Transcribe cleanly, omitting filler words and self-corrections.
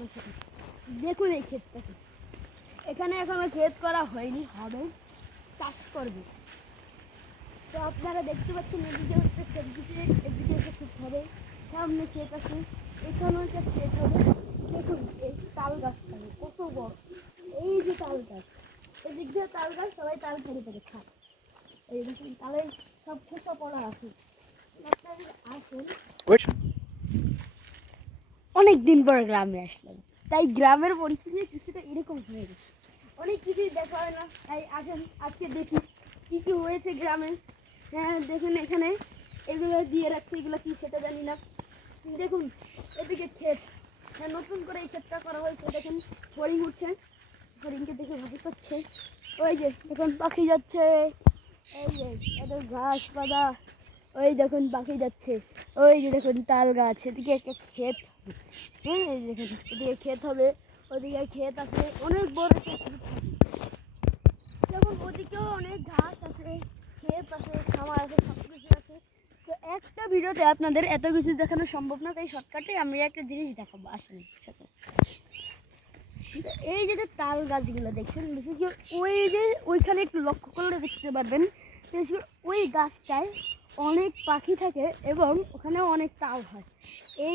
সমস্যা নেই। দেখুন এই ক্ষেতটাকে, এখানে এখনো ক্ষেত করা হয়নি, হবে, চাষ করবে। তো আপনারা দেখতে পাচ্ছেন এদিকে হচ্ছে ক্ষেত দিকে, এদিকে হচ্ছে ক্ষেত হবে, সামনে ক্ষেত আছে, এখানেও একটা ক্ষেত হবে। দেখুন এই তাল গাছটা কত বড়, এই যে তাল গাছ, এদিক দিয়ে তাল গাছ, সবাই তাল ধরে ধরে খায়। এই দেখুন তালের সব খোসা পড়া আছে। আপনারা আসুন, অনেক দিন পর গ্রামে আসলাম, তাই গ্রামের পরিস্থিতি কিছুটা এরকম হয়ে গেছে, অনেক কিছুই দেখা হয় না, তাই আসেন আজকে দেখি কি কি হয়েছে গ্রামে। হ্যাঁ দেখুন এখানে এগুলো দিয়ে রাখছে, এগুলো কি সেটা জানি না। দেখুন এদিকে ক্ষেত, হ্যাঁ নতুন করে এই ক্ষেতটা করা হয়েছে। দেখুন হরিণ উঠছে, হরিণকে দেখে ভয় করছে। ওই যে দেখুন পাখি যাচ্ছে, এই যে এদের ঘাস পাতা, ওই দেখুন পাখি যাচ্ছে। ওই যে দেখুন তাল গাছ, এদিকে একটা ক্ষেত হবে। হ্যাঁ এই দেখুন এদিকে ক্ষেত হবে, ওদিকে ক্ষেত আছে, অনেক বড় একটা ক্ষেত হবে। যেমন ওদিকেও অনেক ঘাস আছে, ক্ষেত আছে, খামার আছে, সব কিছু আছে। তো একটা ভিডিওতে আপনাদের এত কিছু দেখানো সম্ভব না, তাই শর্টকাটে আমি একটা জিনিস দেখাবো আসুন সাথে। এই যে তাল গাছগুলো দেখছেন, বিশেষ করে ওই যে ওইখানে একটু লক্ষ্য করলে দেখতে পারবেন, বিশেষ করে ওই গাছটায় অনেক পাখি থাকে এবং ওখানে অনেক তাল হয়। এই